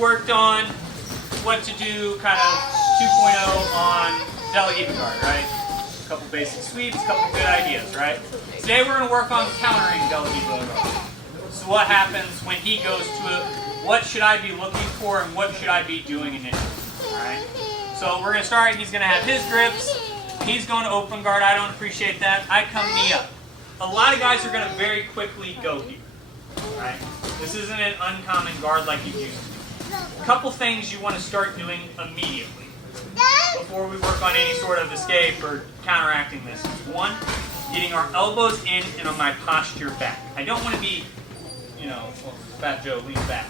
worked on what to do kind of 2.0 on Del Hiva guard, right? A couple basic sweeps, a couple good ideas, right? Today we're going to work on countering Del Hiva guard. So what happens when he goes to it? What should I be looking for and what should I be doing initially? Alright? So we're going to start. He's going to have his grips. He's going to open guard. I don't appreciate that. I come knee up. A lot of guys are going to very quickly go here. Alright? This isn't an uncommon guard like you used to. A couple things you want to start doing immediately before we work on any sort of escape or counteracting this. One, getting our elbows in and on my posture back. I don't want to be, well, Fat Joe, lean back.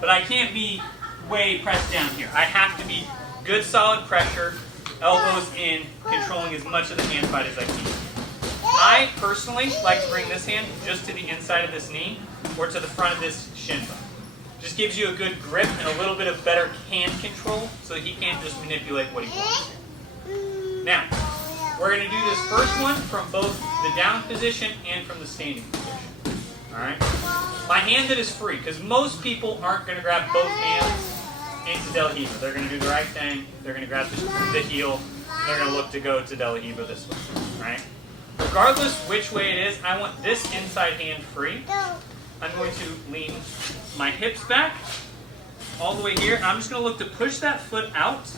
But I can't be way pressed down here. I have to be good solid pressure, elbows in, controlling as much of the hand fight as I can. I personally like to bring this hand just to the inside of this knee or to the front of this shin bone. Just gives you a good grip and a little bit of better hand control so that he can't just manipulate what he wants. Now, we're going to do this first one from both the down position and from the standing position. Alright? My hand that is free, because most people aren't going to grab both hands into Del Hiva. They're going to do the right thing, they're going to grab the heel, they're going to look to go to Del Hiva this way. Alright? Regardless which way it is, I want this inside hand free. I'm going to lean my hips back all the way here, and I'm just going to look to push that foot out.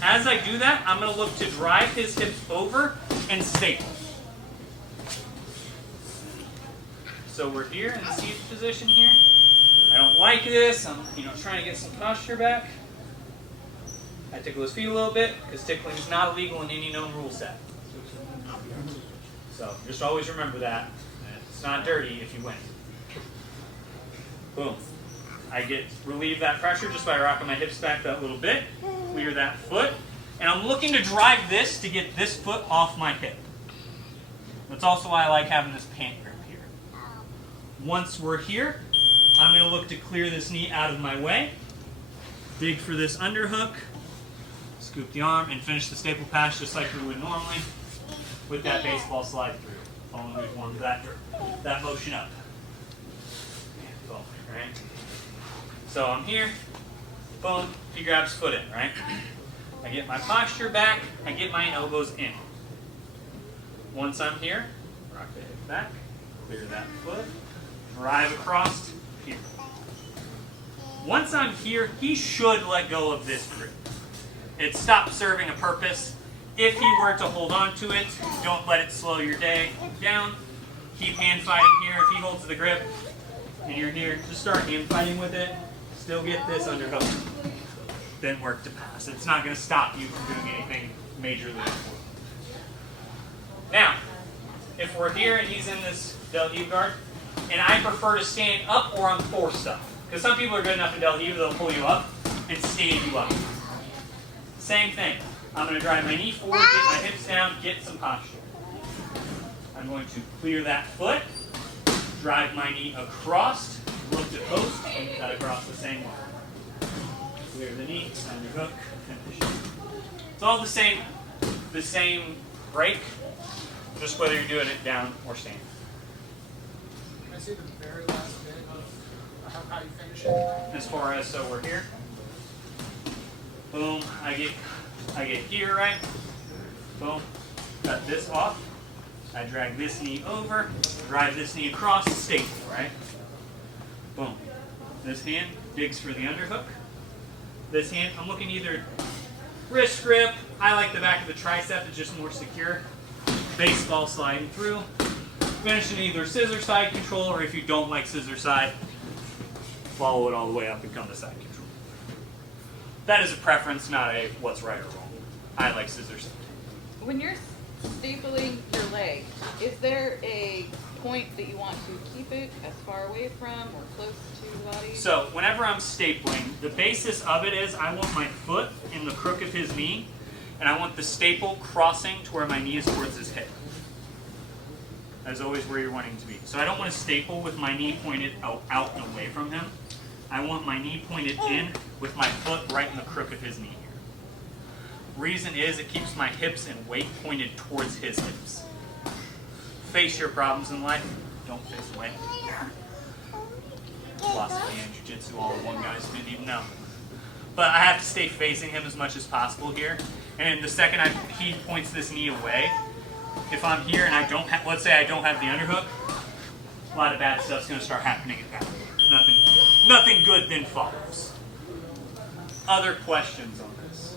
As I do that, I'm going to look to drive his hips over and staple. So we're here in the seated position here. I don't like this. I'm trying to get some posture back. I tickle his feet a little bit because tickling is not illegal in any known rule set. So just always remember that. It's not dirty if you win. Boom. I relieve that pressure just by rocking my hips back that little bit. Clear that foot. And I'm looking to drive this to get this foot off my hip. That's also why I like having this pant grip here. Once we're here, I'm going to look to clear this knee out of my way. Dig for this underhook. Scoop the arm and finish the staple pass just like we would normally with that baseball slide through. Following we formed that motion up. Boom, right? So I'm here. Boom. He grabs foot in, right? I get my posture back. I get my elbows in. Once I'm here, rock the hips back. Clear that foot. Drive across here. Once I'm here, he should let go of this grip. It stops serving a purpose. If he were to hold on to it, don't let it slow your day down. Keep hand fighting here. If he holds the grip and you're here, just start hand fighting with it. Still get this underhook. Then work to pass. It's not going to stop you from doing anything majorly important. Now, if we're here and he's in this Del Hiva guard, and I prefer to stand up or on forced up. Because some people are good enough in Del Hiva, they'll pull you up and stand you up. Same thing. I'm going to drive my knee forward, get my hips down, get some posture. I'm going to clear that foot, drive my knee across, look to post, and cut across the same way. Clear the knee, underhook, finish. It's all the same break, just whether you're doing it down or standing. Can I see the very last bit of how you finish it? As far as, so we're here. Boom, I get here, right? Boom, cut this off. I drag this knee over, drive this knee across, staple, right? Boom. This hand digs for the underhook. This hand, I'm looking either wrist grip. I like the back of the tricep, it's just more secure. Baseball sliding through. Finish in either scissor side control, or if you don't like scissor side, follow it all the way up and come to side control. That is a preference, not a what's right or wrong. I like scissor side. When you're stapling your leg, is there a point that you want to keep it as far away from or close to the body? So whenever I'm stapling, the basis of it is I want my foot in the crook of his knee, and I want the staple crossing to where my knee is towards his hip. That is always where you're wanting to be. So I don't want to staple with my knee pointed out and away from him. I want my knee pointed in with my foot right in the crook of his knee here. Reason is it keeps my hips and weight pointed towards his hips. Face your problems in life, don't face away. philosophy and jiu-jitsu all in one, guys. Didn't even know. But I have to stay facing him as much as possible here. And the second he points this knee away, if I'm here and I don't have, let's say I don't have the underhook, a lot of bad stuff's going to start happening at that point. Nothing good then follows. Other questions on this?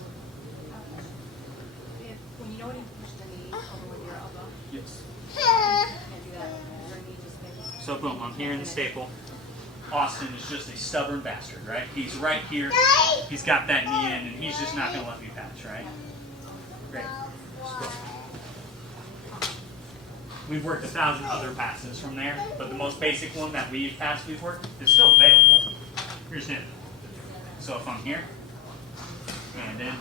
When you know when you push the knee over with your elbow, Yes. you can't do that. Your knee just stays. So boom, I'm here in the staple. Austin is just a stubborn bastard, right? He's right here. He's got that knee in, and he's just not going to let me pass, right? Great. We've worked 1,000 other passes from there, but the most basic one that we've worked is still available. Here's him. So if I'm here, and then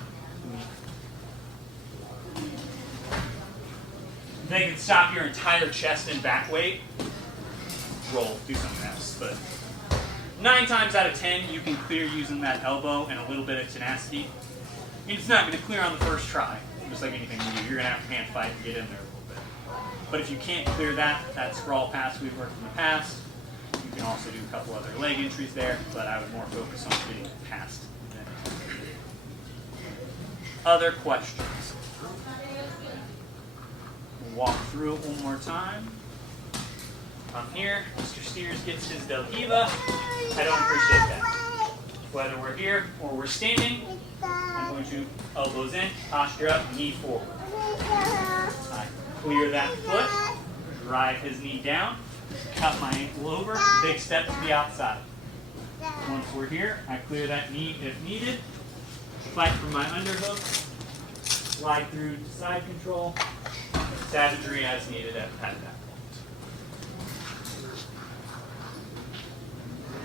they can stop your entire chest and back weight. Roll, do something else. But 9 times out of 10, you can clear using that elbow and a little bit of tenacity. It's not going to clear on the first try, just like anything you do. You're going to have to hand fight and get in there a little bit. But if you can't clear that scrawl pass we've worked in the past, you can also do a couple other leg entries there, but I would more focus on getting it past than. Other questions? We'll walk through it one more time. I'm here. Mr. Steers gets his Del Hiva. I don't appreciate that. Whether we're here or we're standing, I'm going to elbows in, posture up, knee forward. I clear that foot, drive his knee down, cut my ankle over, big step to the outside. Once we're here, I clear that knee if needed, fight for my underhook, slide through to side control, savagery as needed at that point.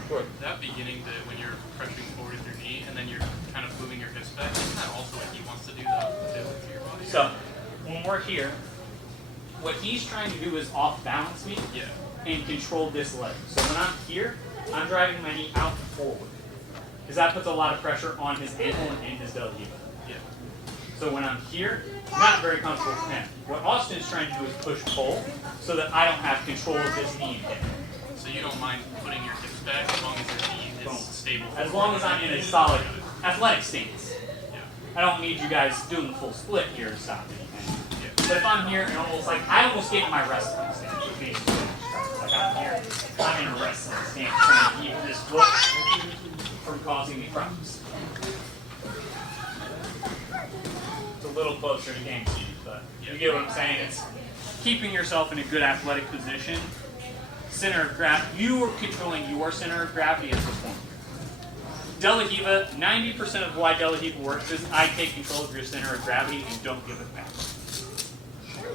Sure. That beginning bit when you're pressuring forward with your knee and then you're kind of moving your hips back, isn't that also what he wants to do that too to your body? So, when we're here, what he's trying to do is off-balance me and control this leg. So when I'm here, I'm driving my knee out forward. Because that puts a lot of pressure on his ankle and his Del Hiva. Yeah. So when I'm here, not very comfortable for him. What Austin is trying to do is push-pull so that I don't have control of this knee and hip. So you don't mind putting your hips back as long as your knee is stable? As long as I'm in a solid athletic stance. Yeah. I don't need you guys doing the full split here to stop anything. But if I'm here and I almost get in my wrestling stance with me. Like I'm here, I'm in a wrestling stance trying to keep this foot from causing me problems. It's a little closer to game speed, but you get what I'm saying? It's keeping yourself in a good athletic position. Center of gravity, you are controlling your center of gravity as the point. Del Hiva, 90% of why Del Hiva works is I take control of your center of gravity and don't give it back.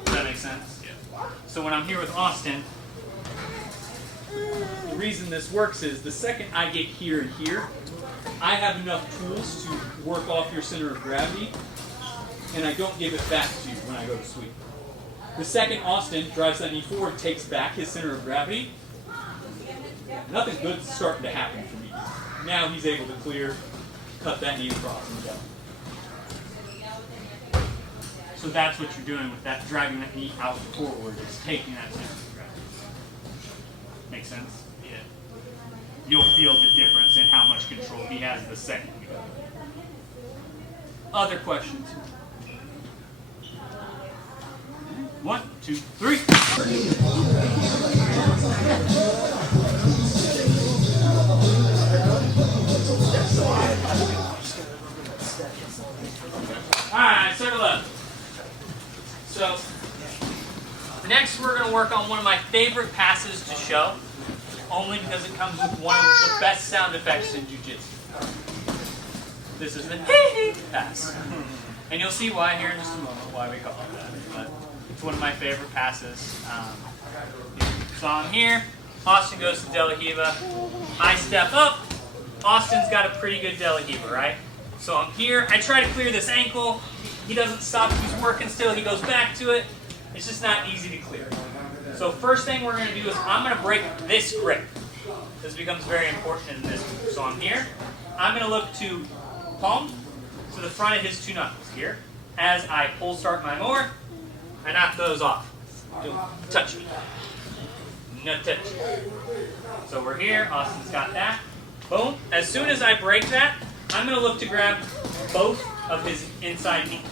Does that make sense? Yeah. So when I'm here with Austin, the reason this works is the second I get here and here, I have enough tools to work off your center of gravity, and I don't give it back to you when I go to sweep. The second Austin drives that knee forward, takes back his center of gravity, nothing good's starting to happen for me. Now he's able to clear, cut that knee across and go. So that's what you're doing with that, driving that knee out forward, is taking that center of gravity. Make sense? Yeah. You'll feel the difference in how much control he has the second you go. Other questions? 1, 2, 3. Alright, circle up. So, next we're going to work on one of my favorite passes to show, only because it comes with one of the best sound effects in jiu-jitsu. This is the pass. And you'll see why here in just a moment, why we call it that. But it's one of my favorite passes. So I'm here, Austin goes to Del Hiva, I step up, Austin's got a pretty good Del Hiva, right? So I'm here, I try to clear this ankle, he doesn't stop, he's working still, he goes back to it, it's just not easy to clear. So first thing we're going to do is I'm going to break this grip. This becomes very important in this move. So I'm here, I'm going to look to palm to the front of his 2 knuckles here. As I pull start my mower, I knock those off. Don't touch me. No touch. So we're here. Austin's got that. Boom. As soon as I break that, I'm going to look to grab both of his inside knee.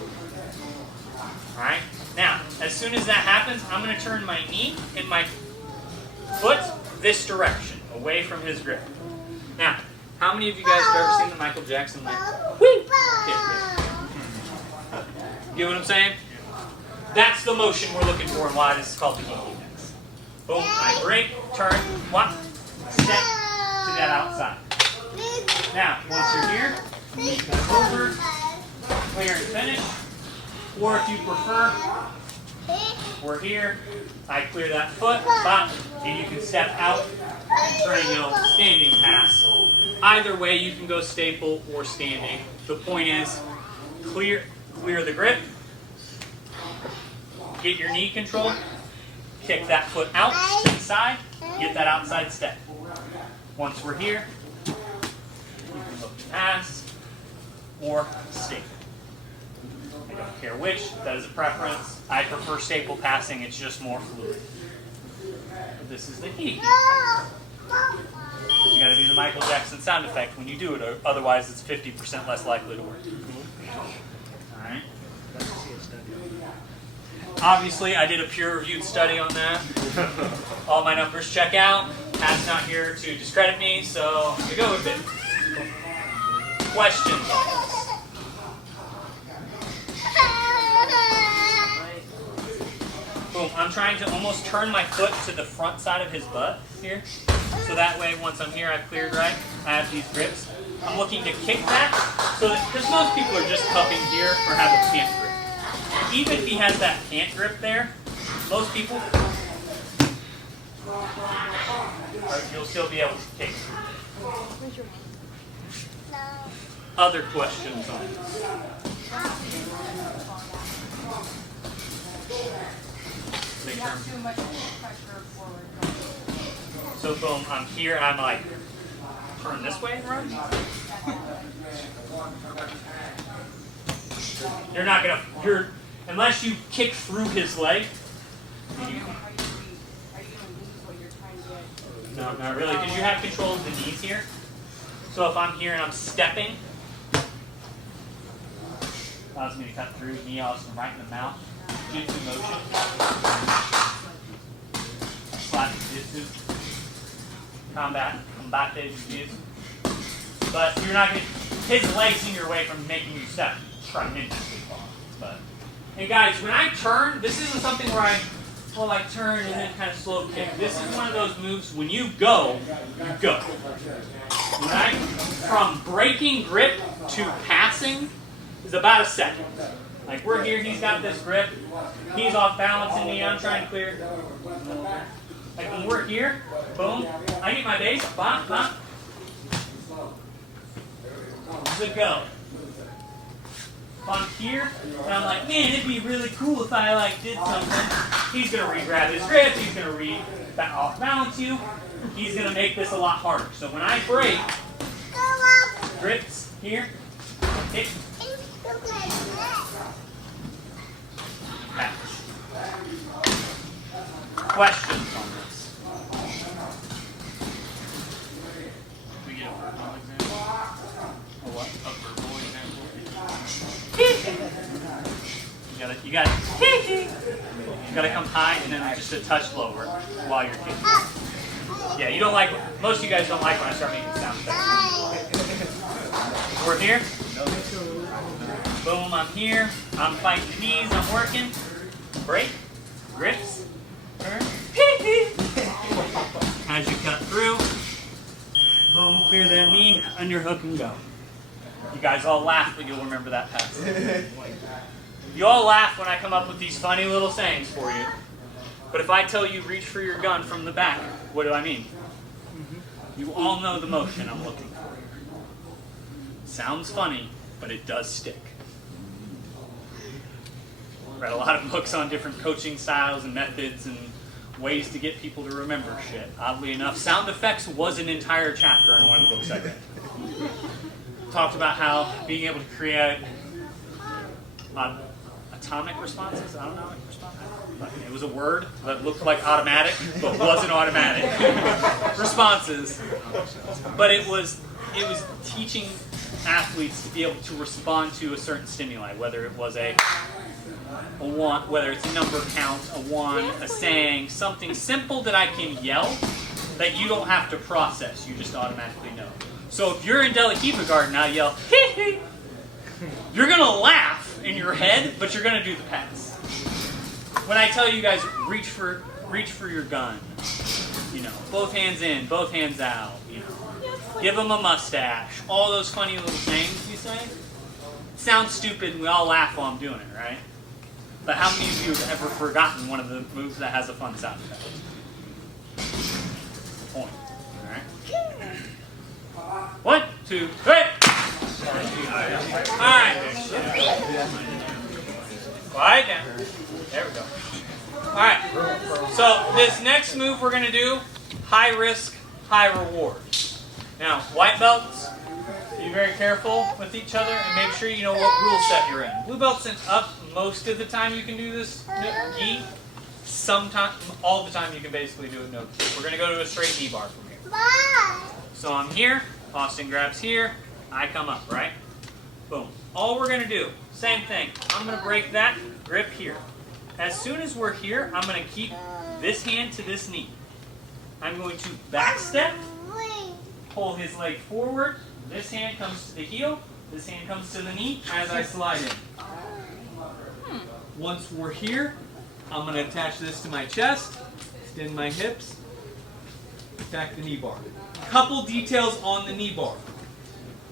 Alright? Now, as soon as that happens, I'm going to turn my knee and my foot this direction, away from his grip. Now, how many of you guys have ever seen the Michael Jackson like, whee! Get what I'm saying? That's the motion we're looking for and why this is called the kinky dance. Boom, I break, turn, one, step to that outside. Now, once you're here, you come over, clear and finish. Or if you prefer, we're here, I clear that foot, bop, and you can step out and triangle standing pass. Either way, you can go staple or standing. The point is, clear the grip, get your knee control, kick that foot out to the side, get that outside step. Once we're here, you can look to pass or staple. I don't care which, that is a preference. I prefer staple passing, it's just more fluid. But this is the key. You gotta do the Michael Jackson sound effect when you do it, or otherwise it's 50% less likely to work. Alright. Obviously, I did a peer-reviewed study on that. All my numbers check out. Pat's not here to discredit me, so we go with it. Questions on this? Boom. I'm trying to almost turn my foot to the front side of his butt here. So that way, once I'm here, I've cleared right. I have these grips. I'm looking to kick that. So that, because most people are just cupping here or have a pant grip. Even if he has that pant grip there, most people, you'll still be able to kick. Other questions on this? Not too much pressure forward. So boom, I'm here and I'm like, turn this way and run? You're not gonna, unless you kick through his leg. Are you gonna lose what you're trying to get? No, not really, because you have control of the knees here. So if I'm here and I'm stepping, allows me to cut through, knee also right in the mouth. Jiu-jitsu motion. Slap jiu-jitsu. Combate jiu-jitsu. But you're not going to, his legs in your way from making you step. Try ninja fall. But, hey guys, when I turn, this isn't something where I turn and then kind of slow kick. This is one of those moves, when you go, you go. Right? From breaking grip to passing is about a second. Like we're here, he's got this grip, he's off balance in me, I'm trying to clear. Like when we're here, boom, I get my base, bop, bop. This is a go. If I'm here, and I'm like, man, it'd be really cool if I did something. He's gonna re-grab his grip, he's gonna off balance you. He's gonna make this a lot harder. So when I break, grips here, hit. Pass. Questions on this? We get a verbal example. A what? A verbal example. You gotta come high and then just a touch lower while you're kicking. Yeah, you don't like, most of you guys don't like when I start making sound effects. We're here. Boom, I'm here. I'm fighting the knees, I'm working. Break, grips, turn. As you cut through, boom, clear that knee, underhook and go. You guys all laugh, but you'll remember that pass. You all laugh when I come up with these funny little sayings for you. But if I tell you reach for your gun from the back, what do I mean? You all know the motion I'm looking for. Sounds funny, but it does stick. Read a lot of books on different coaching styles and methods and ways to get people to remember shit. Oddly enough, sound effects was an entire chapter in one of the books I read. Talked about how being able to create atomic responses, autonomic responses. It was a word that looked like automatic, but wasn't automatic responses. But it was teaching athletes to be able to respond to a certain stimuli, whether it was a one, whether it's a number count, a one, a saying, something simple that I can yell that you don't have to process, you just automatically know. So if you're in Delahiva Garden, I'll yell, hee hee. You're going to laugh in your head, but you're going to do the pass. When I tell you guys, reach for your gun, you know, both hands in, both hands out, you know, give them a mustache, all those funny little things you say. It sounds stupid and we all laugh while I'm doing it, right? But how many of you have ever forgotten one of the moves that has a fun sound effect? That's the point, alright? 1, 2, 3! Alright. Quiet down. There we go. Alright. So this next move we're going to do, high risk, high reward. Now, white belts, be very careful with each other and make sure you know what rule set you're in. Blue belts and up, most of the time you can do this gi. Sometimes, all the time you can basically do it no gi. We're going to go to a straight knee bar from here. So I'm here, Austin grabs here, I come up, right? Boom. All we're going to do, same thing. I'm going to break that grip here. As soon as we're here, I'm going to keep this hand to this knee. I'm going to back step, pull his leg forward. This hand comes to the heel. This hand comes to the knee as I slide in. Once we're here, I'm going to attach this to my chest, extend my hips, attack the knee bar. Couple details on the knee bar.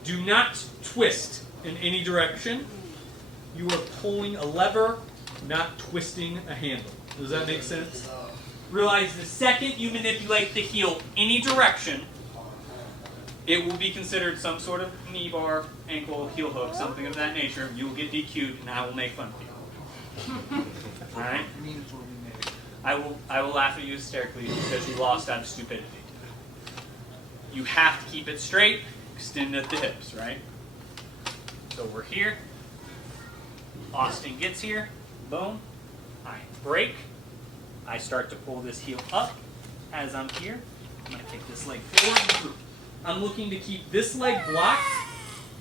Do not twist in any direction. You are pulling a lever, not twisting a handle. Does that make sense? Realize the second you manipulate the heel any direction, it will be considered some sort of knee bar, ankle, heel hook, something of that nature. You will get DQ'd and I will make fun of you. Alright? I will laugh at you hysterically because you lost out of stupidity. You have to keep it straight, extend at the hips, right? So we're here. Austin gets here. Boom. I break. I start to pull this heel up as I'm here. I'm going to take this leg forward and through. I'm looking to keep this leg blocked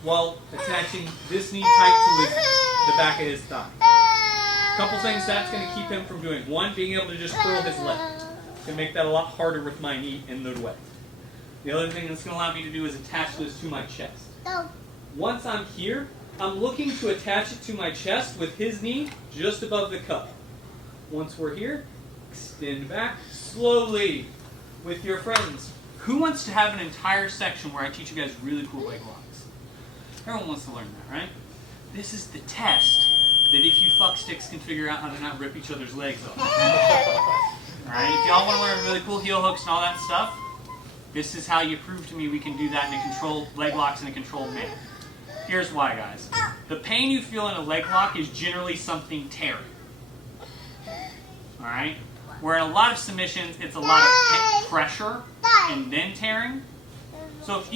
while attaching this knee tight to the back of his thigh. A couple things that's going to keep him from doing. One, being able to just curl his leg. It's going to make that a lot harder with my knee in the way. The other thing that's going to allow me to do is attach this to my chest. Once I'm here, I'm looking to attach it to my chest with his knee just above the cup. Once we're here, extend back slowly with your friends. Who wants to have an entire section where I teach you guys really cool leg locks? Everyone wants to learn that, right? This is the test that if you fucksticks can figure out how to not rip each other's legs off. Alright, if y'all want to learn really cool heel hooks and all that stuff, this is how you prove to me we can do that in a controlled leg locks in a controlled manner. Here's why, guys. The pain you feel in a leg lock is generally something tearing. Alright? Where in a lot of submissions, it's a lot of pressure and then tearing. So if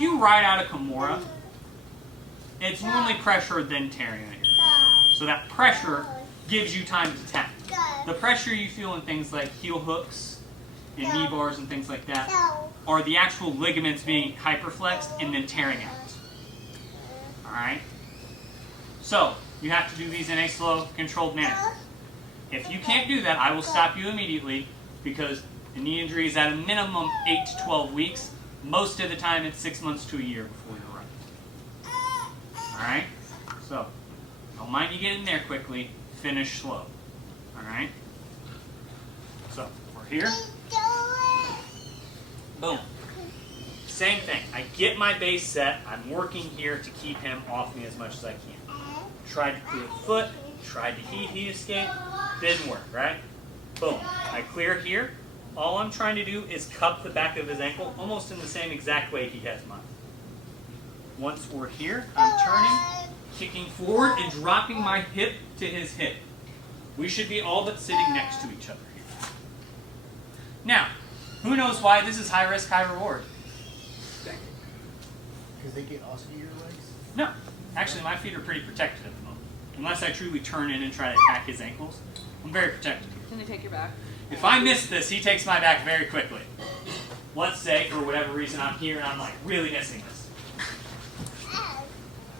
you ride out a Kimura, it's normally pressure then tearing at your feet. So that pressure gives you time to tap. The pressure you feel in things like heel hooks and knee bars and things like that are the actual ligaments being hyperflexed and then tearing out. Alright? So, you have to do these in a slow, controlled manner. If you can't do that, I will stop you immediately because the knee injury is at a minimum 8 to 12 weeks. Most of the time, it's 6 months to a year before you're right. Alright? So, don't mind you getting there quickly. Finish slow. Alright? So, we're here. Boom. Same thing. I get my base set. I'm working here to keep him off me as much as I can. Tried to clear the foot. Tried to he escape. Didn't work, right? Boom. I clear here. All I'm trying to do is cup the back of his ankle almost in the same exact way he has mine. Once we're here, I'm turning, kicking forward, and dropping my hip to his hip. We should be all but sitting next to each other here. Now, who knows why this is high risk, high reward? Because they get also your legs? No. Actually, my feet are pretty protected at the moment. Unless I truly turn in and try to attack his ankles. I'm very protective here. Can they take your back? If I miss this, he takes my back very quickly. Let's say, for whatever reason, I'm here and I'm like really missing this.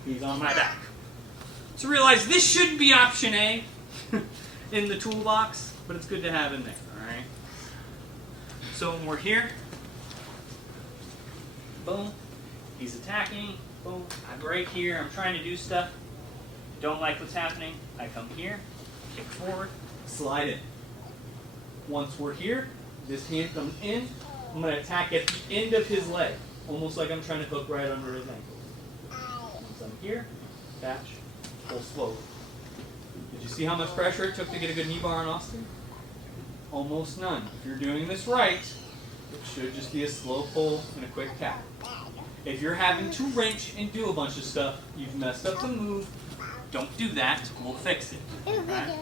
He's on my back. So realize this should be option A in the toolbox, but it's good to have in there, alright? So when we're here, boom, he's attacking, boom, I break here, I'm trying to do stuff, don't like what's happening, I come here, kick forward, slide in. Once we're here, this hand comes in, I'm going to attack at the end of his leg, almost like I'm trying to hook right under his ankle. Once I'm here, catch, pull slowly. Did you see how much pressure it took to get a good knee bar on Austin? Almost none. If you're doing this right, it should just be a slow pull and a quick tap. If you're having to wrench and do a bunch of stuff, you've messed up the move. Don't do that. We'll fix it. Okay?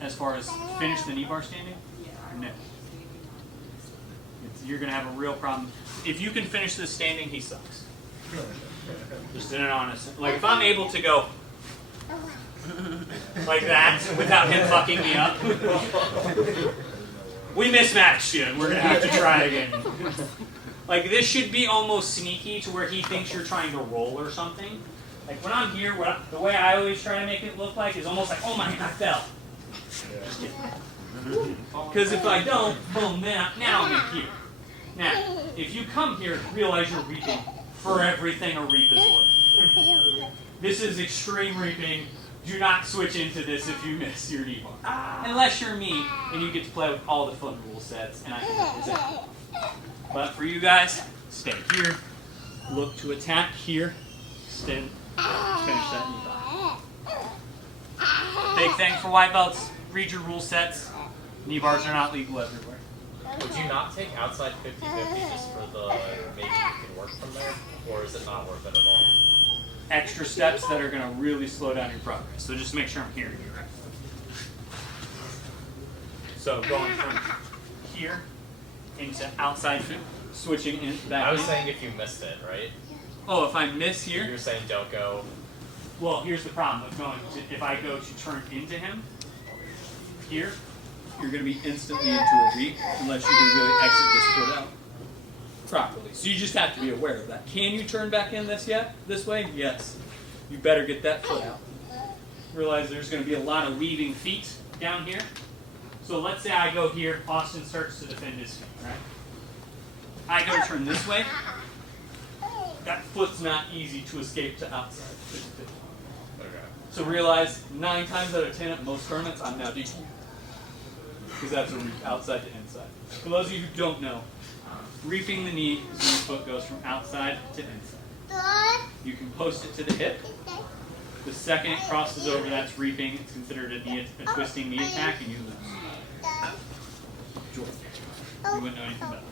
As far as finish the knee bar standing? No. You're going to have a real problem. If you can finish this standing, he sucks. Just in an honest. Like if I'm able to go like that without him fucking me up, we mismatched you and we're going to have to try again. Like this should be almost sneaky to where he thinks you're trying to roll or something. Like when I'm here, the way I always try to make it look like is almost like, oh my, I fell. Because if I don't, boom, now I'm in here. Now, if you come here, realize you're reaping for everything a reap is worth. This is extreme reaping. Do not switch into this if you miss your knee bar. Unless you're me and you get to play with all the fun rule sets and I can represent you. But for you guys, stay here. Look to attack here. Extend. Finish that knee bar. Big thing for white belts. Read your rule sets. Knee bars are not legal everywhere. Would you not take outside 50-50 just for the maybe you can work from there? Or is it not worth it at all? Extra steps that are going to really slow down your progress. So just make sure I'm hearing you right. So going from here into outside foot, switching in back. I was in. saying if you missed it, right? Oh, if I miss here? You're saying don't go. Well, here's the problem with going to, if I go to turn into him, here, you're going to be instantly into a reap unless you can really exit this foot out properly. So you just have to be aware of that. Can you turn back in this way? Yes. You better get that foot out. Realize there's going to be a lot of weaving feet down here. So let's say I go here, Austin starts to defend his feet, right? I go turn this way. That foot's not easy to escape to outside. Okay. So realize 9 times out of 10 at most tournaments, I'm now DQ. Because that's a reap outside to inside. For those of you who don't know, reaping the knee is when the foot goes from outside to inside. You can post it to the hip. The second it crosses over, that's reaping. It's considered a twisting knee attack, and you lose. George, you wouldn't know anything about it.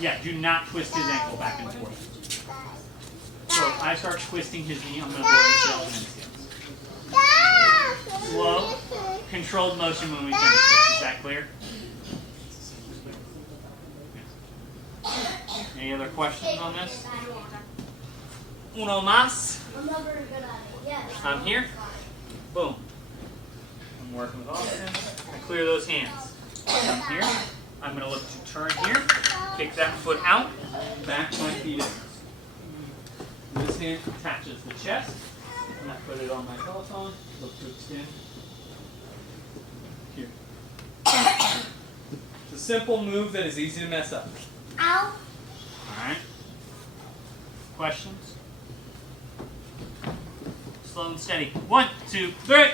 Yeah, do not twist his ankle back and forth. So if I start twisting his knee, I'm going to blow his and slow, controlled motion when we finish this. Is that clear? Any other questions on this? Uno más. I'm here. Boom. I'm working with Austin. I clear those hands. I'm here. I'm going to look to turn here, kick that foot out, back my feet in. This hand attaches the chest, and I put it on my telephone, look to extend. Here. It's a simple move that is easy to mess up. Ow. Alright. Questions? Slow and steady. 1, 2, 3.